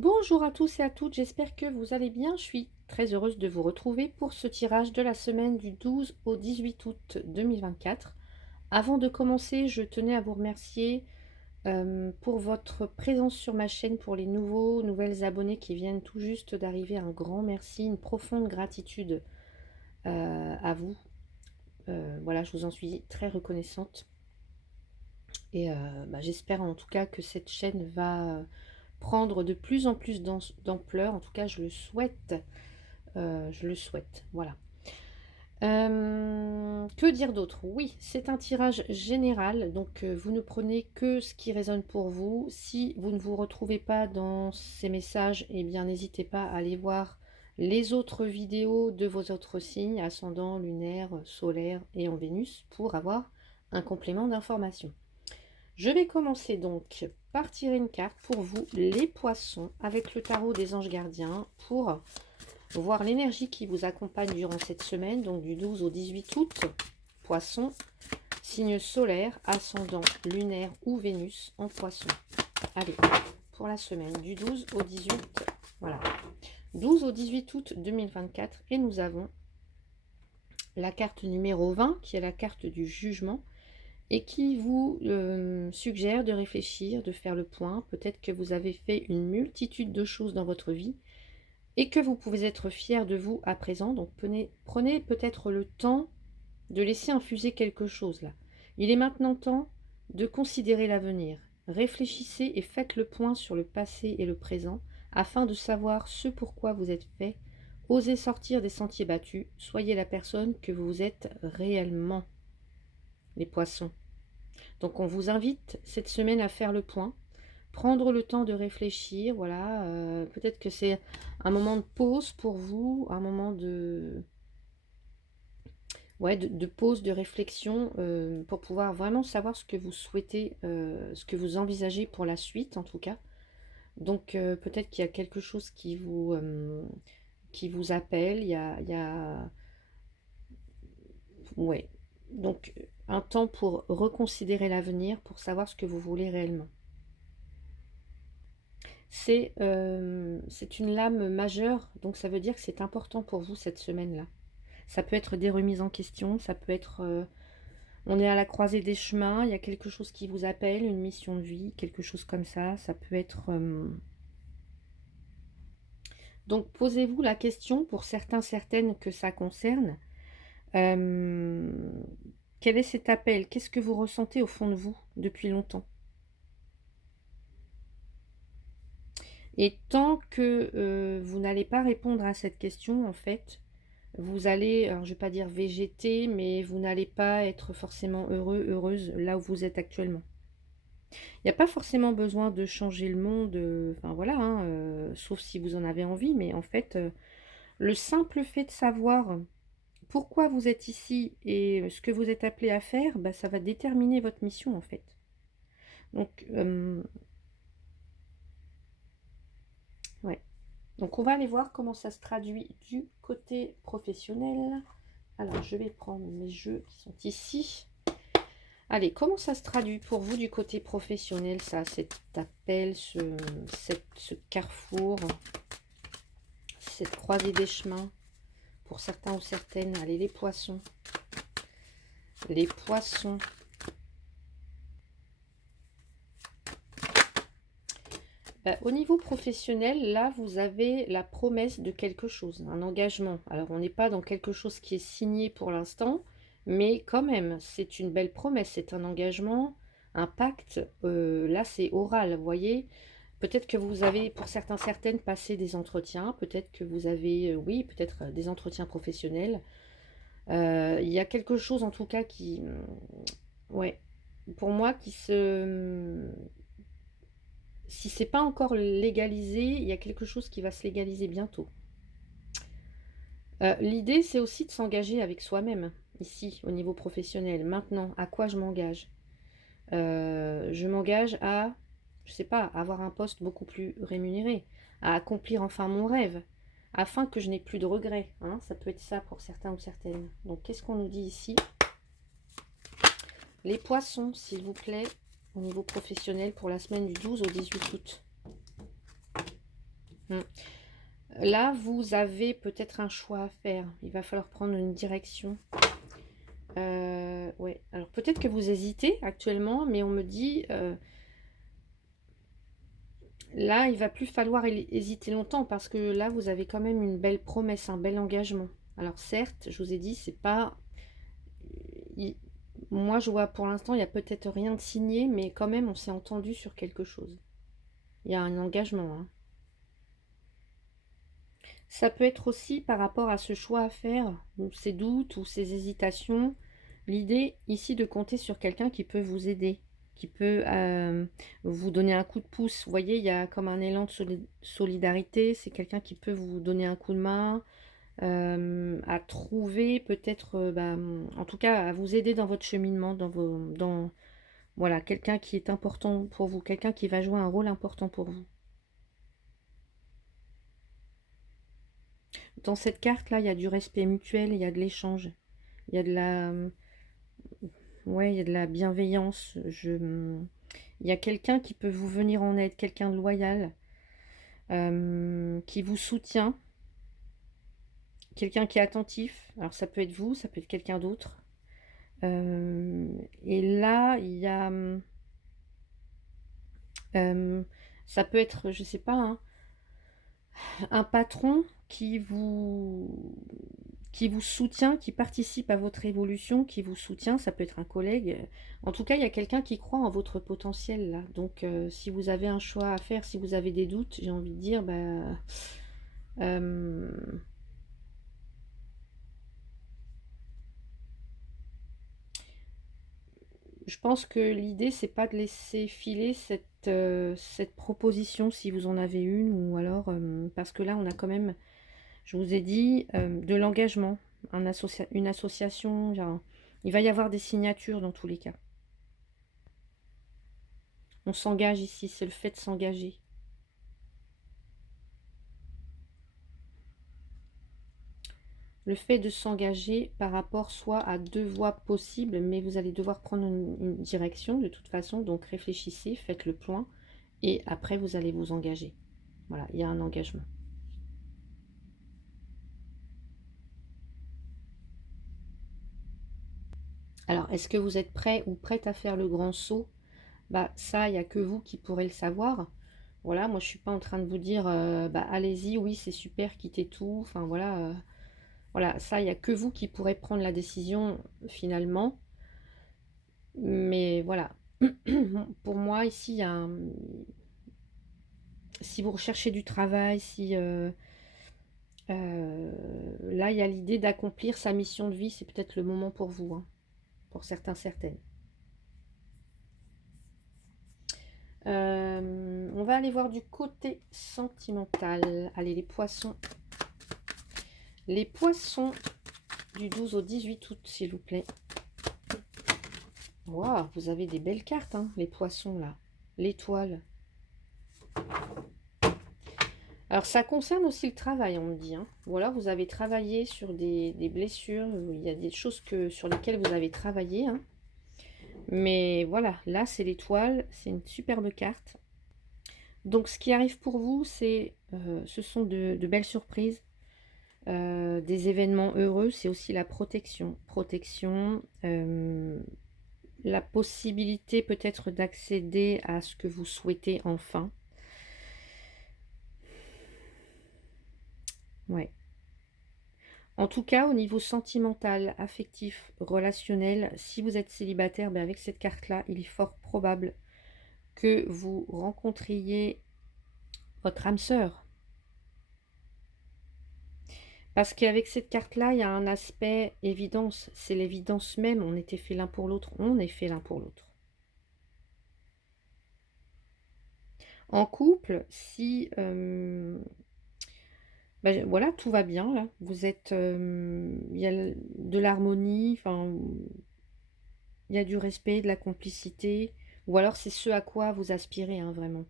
Bonjour à tous et à toutes, j'espère que vous allez bien. Je suis très heureuse de vous retrouver pour ce tirage de la semaine du 12 au 18 août 2024. Avant de commencer, je tenais à vous remercier pour votre présence sur ma chaîne, pour les nouvelles abonnés qui viennent tout juste d'arriver. Un grand merci, une profonde gratitude à vous. Voilà, je vous en suis très reconnaissante. Et j'espère en tout cas que cette chaîne va prendre de plus en plus d'ampleur. En tout cas, je le souhaite. Voilà. Que dire d'autre? Oui, c'est un tirage général, donc vous ne prenez que ce qui résonne pour vous. Si vous ne vous retrouvez pas dans ces messages, eh bien n'hésitez pas à aller voir les autres vidéos de vos autres signes, ascendant, lunaire, solaire et en Vénus, pour avoir un complément d'information. Je vais commencer donc par tirer une carte pour vous, les poissons, avec le tarot des anges gardiens, pour voir l'énergie qui vous accompagne durant cette semaine, donc du 12 au 18 août. Poisson, signe solaire, ascendant, lunaire ou Vénus en poisson. Allez, pour la semaine du 12 au 18, voilà. 12 au 18 août 2024, et nous avons la carte numéro 20, qui est la carte du jugement, et qui vous suggère de réfléchir, de faire le point. Peut-être que vous avez fait une multitude de choses dans votre vie et que vous pouvez être fier de vous à présent. Donc prenez peut-être le temps de laisser infuser quelque chose là. Il est maintenant temps de considérer l'avenir. Réfléchissez et faites le point sur le passé et le présent afin de savoir ce pourquoi vous êtes fait. Osez sortir des sentiers battus. Soyez la personne que vous êtes réellement, les poissons. Donc on vous invite cette semaine à faire le point, prendre le temps de réfléchir, voilà, peut-être que c'est un moment de pause pour vous, un moment de pause, de réflexion, pour pouvoir vraiment savoir ce que vous souhaitez, ce que vous envisagez pour la suite en tout cas. Donc peut-être qu'il y a quelque chose qui vous appelle, ouais. Donc un temps pour reconsidérer l'avenir, pour savoir ce que vous voulez réellement. C'est une lame majeure, donc ça veut dire que c'est important pour vous cette semaine-là. Ça peut être des remises en question, ça peut être... on est à la croisée des chemins, il y a quelque chose qui vous appelle, une mission de vie, quelque chose comme ça. Ça peut être... Donc posez-vous la question, pour certains, certaines que ça concerne. Quel est cet appel? Qu'est-ce que vous ressentez au fond de vous depuis longtemps? Et tant que vous n'allez pas répondre à cette question, en fait, vous allez, alors je ne vais pas dire végéter, mais vous n'allez pas être forcément heureux, heureuse là où vous êtes actuellement. Il n'y a pas forcément besoin de changer le monde, enfin voilà, hein, sauf si vous en avez envie, mais en fait, le simple fait de savoir pourquoi vous êtes ici et ce que vous êtes appelé à faire, bah, ça va déterminer votre mission en fait. Donc, ouais. Donc on va aller voir comment ça se traduit du côté professionnel. Alors je vais prendre mes jeux qui sont ici. Allez, comment ça se traduit pour vous du côté professionnel, ça, cet appel, ce carrefour, cette croisée des chemins, pour certains ou certaines? Allez, les poissons. Les poissons. Au niveau professionnel, là, vous avez la promesse de quelque chose, un engagement. Alors, on n'est pas dans quelque chose qui est signé pour l'instant, mais quand même, c'est une belle promesse, c'est un engagement, un pacte. Là, c'est oral, vous voyez. Peut-être que vous avez, pour certains, certaines, passé des entretiens. Peut-être que vous avez, oui, peut-être des entretiens professionnels. Il y a quelque chose, en tout cas, qui... Ouais, pour moi, qui se... Si c'est pas encore légalisé, il y a quelque chose qui va se légaliser bientôt. L'idée, c'est aussi de s'engager avec soi-même, ici, au niveau professionnel. Maintenant, à quoi je m'engage? Je m'engage à, je sais pas, avoir un poste beaucoup plus rémunéré, à accomplir enfin mon rêve, afin que je n'ai plus de regrets. Hein. Ça peut être ça pour certains ou certaines. Donc, qu'est-ce qu'on nous dit ici? Les poissons, s'il vous plaît, au niveau professionnel pour la semaine du 12 au 18 août. Mm. Là, vous avez peut-être un choix à faire. Il va falloir prendre une direction. Ouais. Alors peut-être que vous hésitez actuellement, mais on me dit là, il va plus falloir hésiter longtemps parce que là, vous avez quand même une belle promesse, un bel engagement. Alors certes, je vous ai dit, c'est pas il- moi, je vois pour l'instant, il y a peut-être rien de signé, mais quand même, on s'est entendu sur quelque chose. Il y a un engagement, hein. Ça peut être aussi par rapport à ce choix à faire, ou ces doutes, ou ces hésitations. L'idée ici de compter sur quelqu'un qui peut vous aider, qui peut vous donner un coup de pouce. Vous voyez, il y a comme un élan de solidarité. C'est quelqu'un qui peut vous donner un coup de main, à trouver peut-être, en tout cas, à vous aider dans votre cheminement, voilà, quelqu'un qui est important pour vous, quelqu'un qui va jouer un rôle important pour vous. Dans cette carte-là, il y a du respect mutuel, il y a de l'échange, il y a de la, ouais, il y a de la bienveillance. Il y a quelqu'un qui peut vous venir en aide, quelqu'un de loyal, qui vous soutient, quelqu'un qui est attentif. Alors ça peut être vous, ça peut être quelqu'un d'autre. Et là, il y a, euh, ça peut être, je sais pas, hein, un patron qui vous soutient, qui participe à votre évolution, qui vous soutient, ça peut être un collègue. En tout cas, il y a quelqu'un qui croit en votre potentiel là. Donc, si vous avez un choix à faire, si vous avez des doutes, j'ai envie de dire, euh, je pense que l'idée, c'est pas de laisser filer cette proposition si vous en avez une, ou alors, parce que là, on a quand même, je vous ai dit, de l'engagement, une association, il va y avoir des signatures dans tous les cas. On s'engage ici, c'est le fait de s'engager. Le fait de s'engager par rapport soit à deux voies possibles, mais vous allez devoir prendre une direction de toute façon, donc réfléchissez, faites le point, et après vous allez vous engager. Voilà, il y a un engagement. Alors, est-ce que vous êtes prêt ou prête à faire le grand saut? Bah ça, il n'y a que vous qui pourrez le savoir. Voilà, moi je suis pas en train de vous dire allez-y, oui c'est super, quittez tout. Enfin voilà, voilà, ça, il n'y a que vous qui pourrez prendre la décision finalement. Mais voilà, pour moi ici, si vous recherchez du travail, si là il y a l'idée d'accomplir sa mission de vie, c'est peut-être le moment pour vous, hein, pour certains, certaines. On va aller voir du côté sentimental. Allez, les poissons. Les poissons du 12 au 18 août, s'il vous plaît. Waouh, vous avez des belles cartes, hein, les poissons, là. L'étoile. Alors, ça concerne aussi le travail, on me dit, hein. Ou alors, vous avez travaillé sur des blessures. Il y a des choses sur lesquelles vous avez travaillé, hein. Mais voilà, là, c'est l'étoile. C'est une superbe carte. Donc, ce qui arrive pour vous, ce sont de belles surprises. Des événements heureux, c'est aussi la protection. Protection, la possibilité peut-être d'accéder à ce que vous souhaitez enfin. Ouais. En tout cas, au niveau sentimental, affectif, relationnel, si vous êtes célibataire, ben avec cette carte-là, il est fort probable que vous rencontriez votre âme sœur. Parce qu'avec cette carte-là, il y a un aspect évidence. C'est l'évidence même. On était fait l'un pour l'autre. On est fait l'un pour l'autre. En couple, si voilà, tout va bien là. Vous êtes, il y a de l'harmonie, enfin, il y a du respect, de la complicité, ou alors c'est ce à quoi vous aspirez, hein, vraiment.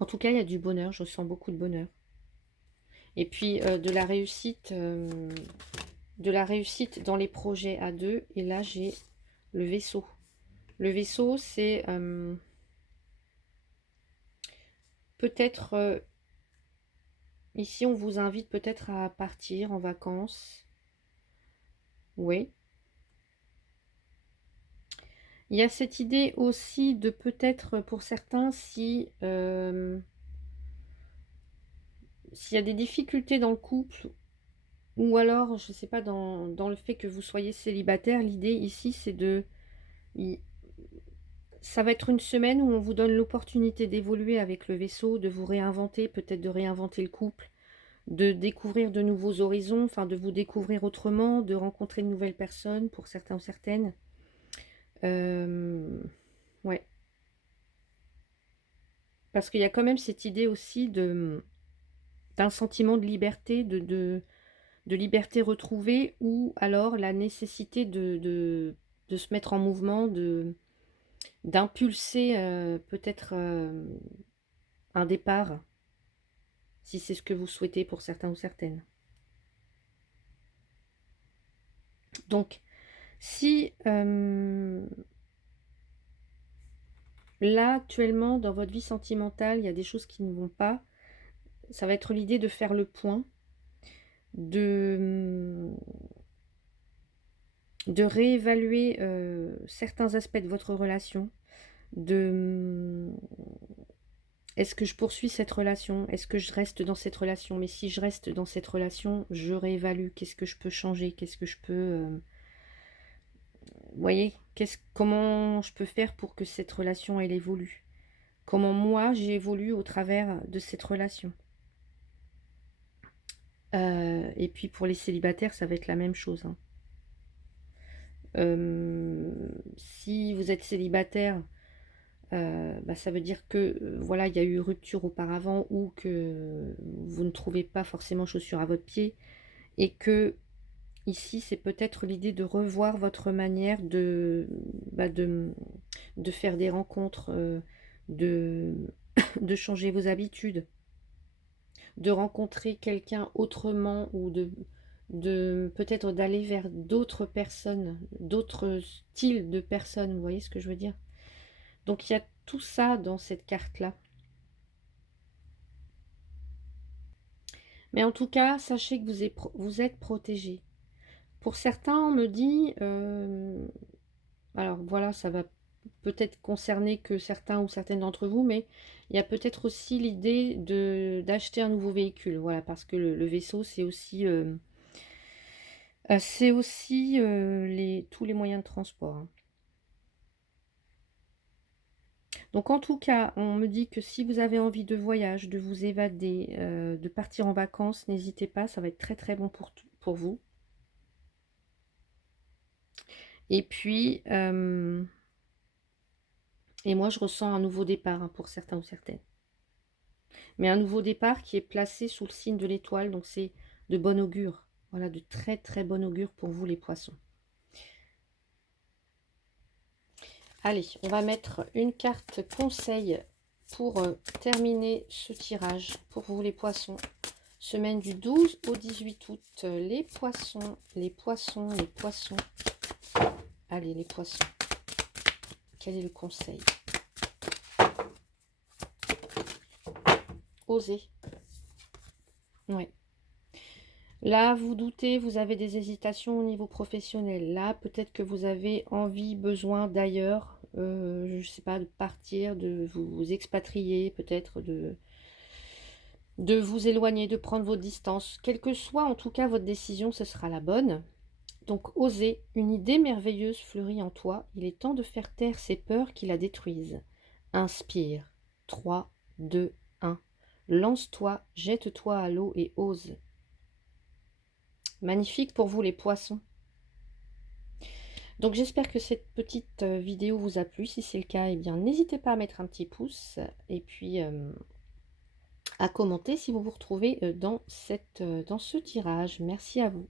En tout cas, il y a du bonheur. Je sens beaucoup de bonheur. Et puis de la réussite dans les projets à deux. Et là, j'ai le vaisseau. Le vaisseau, c'est peut-être, ici, on vous invite peut-être à partir en vacances. Oui. Il y a cette idée aussi de peut-être pour certains, si s'il y a des difficultés dans le couple, ou alors, je ne sais pas, dans le fait que vous soyez célibataire, l'idée ici, c'est de... Ça va être une semaine où on vous donne l'opportunité d'évoluer avec le vaisseau, de vous réinventer, peut-être de réinventer le couple, de découvrir de nouveaux horizons, enfin de vous découvrir autrement, de rencontrer de nouvelles personnes pour certains ou certaines. Ouais. Parce qu'il y a quand même cette idée aussi d'un sentiment de liberté, de liberté retrouvée, ou alors la nécessité de se mettre en mouvement, d'impulser peut-être un départ, si c'est ce que vous souhaitez pour certains ou certaines. Donc, si là, actuellement, dans votre vie sentimentale, il y a des choses qui ne vont pas, ça va être l'idée de faire le point, de, de réévaluer certains aspects de votre relation, de est-ce que je poursuis cette relation? Est-ce que je reste dans cette relation? Mais si je reste dans cette relation, je réévalue. Qu'est-ce que je peux changer? Qu'est-ce que je peux... vous voyez, comment je peux faire pour que cette relation, elle évolue? Comment moi, j'évolue au travers de cette relation? Et puis pour les célibataires, ça va être la même chose, hein. Si vous êtes célibataire, bah, ça veut dire que voilà, il y a eu rupture auparavant, ou que vous ne trouvez pas forcément chaussure à votre pied, et que ici c'est peut-être l'idée de revoir votre manière bah, de faire des rencontres, de, de changer vos habitudes, de rencontrer quelqu'un autrement, ou de peut-être d'aller vers d'autres personnes, d'autres styles de personnes, vous voyez ce que je veux dire? Donc il y a tout ça dans cette carte-là. Mais en tout cas, sachez que vous êtes protégé. Pour certains, on me dit, alors voilà, ça va peut-être concerner que certains ou certaines d'entre vous, mais il y a peut-être aussi l'idée d'acheter un nouveau véhicule. Voilà, parce que le vaisseau, c'est aussi tous les moyens de transport, hein. Donc en tout cas, on me dit que si vous avez envie de voyage, de vous évader, de partir en vacances, n'hésitez pas, ça va être très très bon pour vous. Et puis, et moi je ressens un nouveau départ, hein, pour certains ou certaines. Mais un nouveau départ qui est placé sous le signe de l'étoile, donc c'est de bon augure. Voilà, de très très bon augure pour vous les poissons. Allez, on va mettre une carte conseil pour terminer ce tirage pour vous les poissons. Semaine du 12 au 18 août, les poissons, les poissons, les poissons. Allez, les poissons. Quel est le conseil? Osez. Oui. Là, vous doutez, vous avez des hésitations au niveau professionnel. Là, peut-être que vous avez envie, besoin d'ailleurs, je ne sais pas, de partir, de vous expatrier, peut-être de vous éloigner, de prendre vos distances. Quelle que soit en tout cas votre décision, ce sera la bonne. Donc osez, une idée merveilleuse fleurit en toi. Il est temps de faire taire ces peurs qui la détruisent. Inspire. 3, 2, 1. Lance-toi, jette-toi à l'eau et ose. Magnifique pour vous les poissons. Donc j'espère que cette petite vidéo vous a plu. Si c'est le cas, eh bien n'hésitez pas à mettre un petit pouce, et puis à commenter si vous vous retrouvez dans ce tirage. Merci à vous.